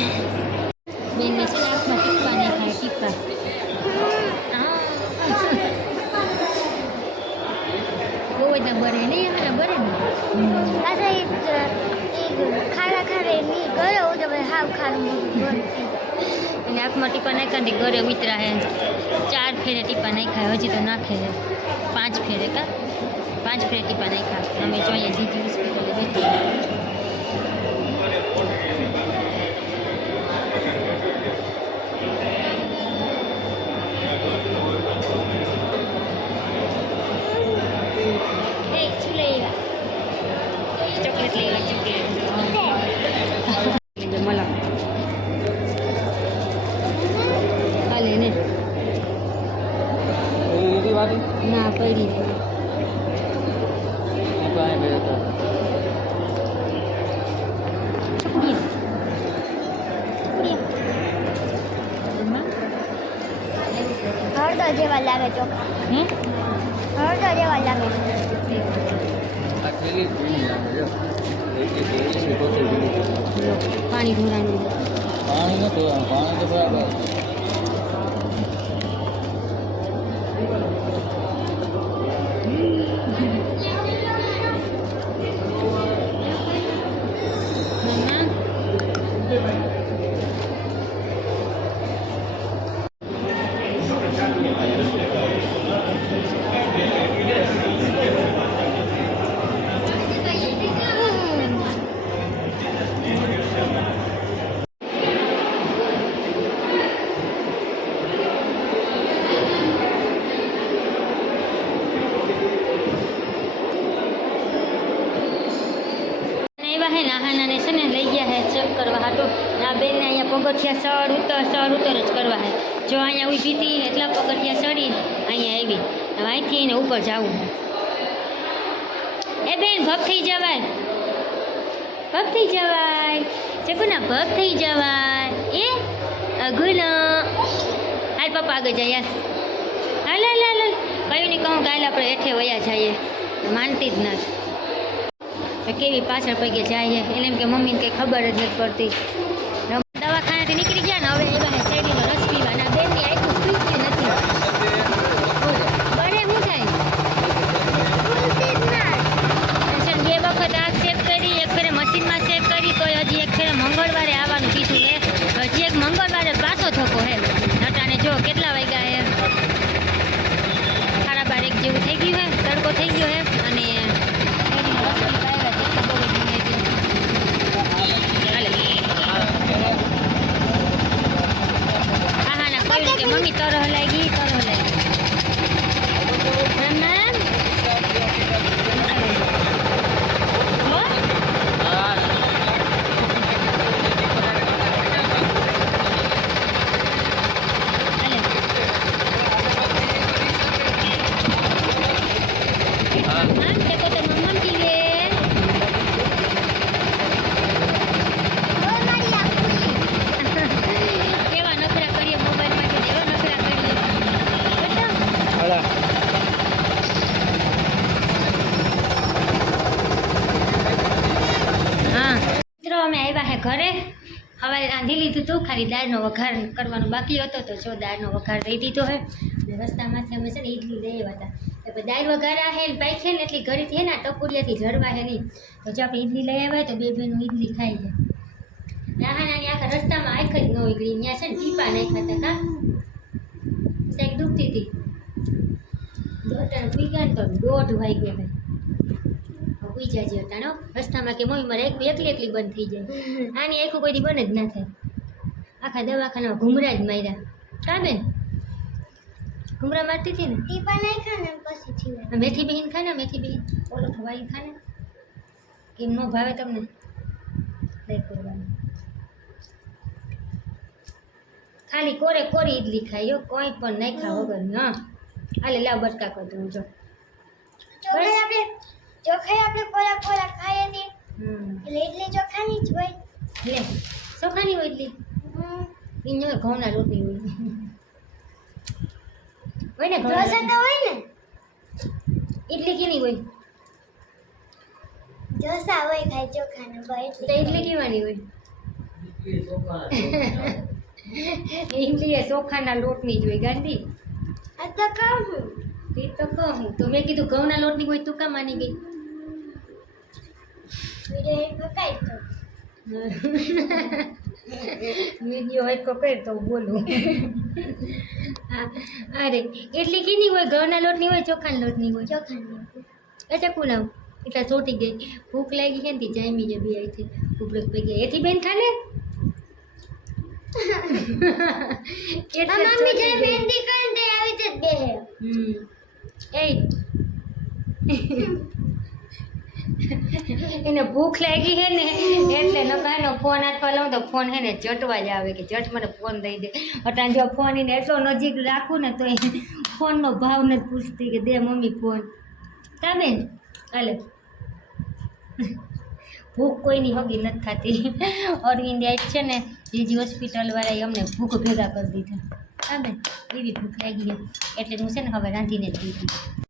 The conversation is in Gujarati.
બેન ને છે ને આંખમાં ટીપા નહીં ખાય ટીપા. બહુ જ બરે નહીં એમને બરે ને ખાડા ખાડે નહીં ગયો તો ભાઈ હાવ ખાડું એને આંખમાં ટીપા નાખ્યા ઘરે ઉતરા હે 4 ફેરે ટીપા નાખ્યા હજી તો નાખે છે 5 ફેરે કા 5 ફેરે ટીપા નાખ્યા અમે જોઈએ જીજી હોસ્પિટલે બેઠી ચોકલેટ લેવા ચોકલેટ मला હાલે ને ના પડી હળદર જેવા લાગે ચોખા હળદર જેવા લાગે પાણી ઢોળાનું પાણી નતું પાણી તો બરાબર નાહાનાને છે ને લઈ ગયા હે ચેક કરવા હાટું આ બેનને અહીંયા પગથિયા સળ ઉતર જ કરવા હે જો અહીંયા ઊભી હતી એટલા પગથિયા ચડી અહીંયા આવી અહીંથી એને ઉપર જવું એ બેન ભગ થઈ જવાય ચકુના ભગ થઈ જવાય એ અઘુલો હાલ પપ્પા આગળ જાય હાલ હાલ હાલ કયું નહીં કહું કાલે આપણે હેઠે વયા જઈએ માનતી જ નથી કેવી પાછળ પગે જાય છે એને એમ કે મમ્મીને કંઈ ખબર જ નથી પડતી દવાખાનાથી નીકળી ગયા ને હવે એવા શેરડીનો રસ પીવાના બેનની આખું પીતી નથી બને શું થાય 2 વખત આ ચેક કરી એક ફેરે મશીનમાં ચેક કરી તો હજી એક ફેરે મંગળવારે આવવાનું કીધું હે હજી એક મંગળવારે પાછો થકો હે નટાને જો કેટલા વાગ્યા હે 12:30 જેવું થઈ ગયું હે તડકો થઈ ગયો હે અને મમ્મી તરહ લાગી ઘરે હવે રાંધી લીધું હતું ખાલી દાળનો વઘાર કરવાનો બાકી હતો તો જો દાળનો વઘાર દઈ દીધો હે અને રસ્તામાંથી અમે છે ને ઈડલી લઈ આવ્યા હતા એટલે દાળ વઘારા હે પાઈ ને એટલી ઘરેથી હે ને ટપુરિયાથી જરવા હે નહીં તો જો આપણે ઈડલી લઈ આવ્યા તો બે બેનું ઈડલી ખાઈ છે નાની આખા રસ્તામાં આંખ જ ન ઉગડી ત્યાં છે ને ટીપા નહીં ખાતા કા સાહેબ દુખતી હતી દોઢ પીગા તો 1:30 વાગ્યા ભાઈ પૂછ્યા છે તાનો રસ્તામાં કે મમ્મી મારે એકલી બંધ થઈ જાય આની આખું કોઈ બંધ જ ના થાય આખા દવાખાનામાં ઘૂમરા જ માર્યા કા બેન ઘૂમરા મારતી હતી ને ટીપા નહીં ખાને પછી મેથી બહેન ખાને મેથી બહેન ઓલો ખવાઈ ખાને કેમ નો ભાવે તમને લઈ કરવાનું ખાલી કોરી ઈડલી ખાઈ કોઈ પણ નહીં ખાવ વગર ના હાલે લાવ બટકા કરી દઉં જો ચોખાઈ આપણે કોરા ખાઈએ છીએ એટલે ઈડલી ચોખાની જ હોય લે ચોખાની હોય ઈડલી ઇન્જો ઘઉંના રોટલી હોય ને ઢોસા તો હોય ને ઈડલી કેની હોય ઢોસા હોય ખાઈ ચોખાના હોય તો ઈડલી કેવાની હોય ઇમલીએ ચોખાના લોટની જ હોય ગાંધી. આ તો કહું હું. તે તો કહું તો મેં કીધું ઘઉંના લોટની હોય તું કામ માની ગઈ. વિડીયો પકાઈ તો. વિડીયો હોય તો કર તો બોલું. અરે એટલી કીધી હોય ઘઉંના લોટની હોય ચોખાના લોટની હોય. ચોખાની. અચ્છા કુલાવ એટલા ચોટી ગઈ ભૂખ લાગી છે ને તી જામી જે બે આઈ ઉપડક પઈ ગઈ એથી બેન ખાને. આ મમ્મી જે મહેંદી કરે ને તે આવી જ બે. એ એને ભૂખ લાગી છે ને એટલે નકાનો ફોન હાથમાં લઉં તો ફોન હે ને જટવા જ આવે કે જટ મને ફોન દઈ દે. અટાણ જો ફોન એને એટલો નજીક રાખું ને તો એ ફોનનો ભાવ નથી પૂછતી કે દે મમ્મી ફોન. કા બેન હાલે ભૂખ કોઈની હગી નથી થતી. અરવિંદ આજ છે ને જીજી હોસ્પિટલવાળાએ અમને ભૂખ ભેગા કરી દીધા. હા બેન એવી ભૂખ લાગી છે એટલે હું છે ને હવે રાંધીને જ દીધી.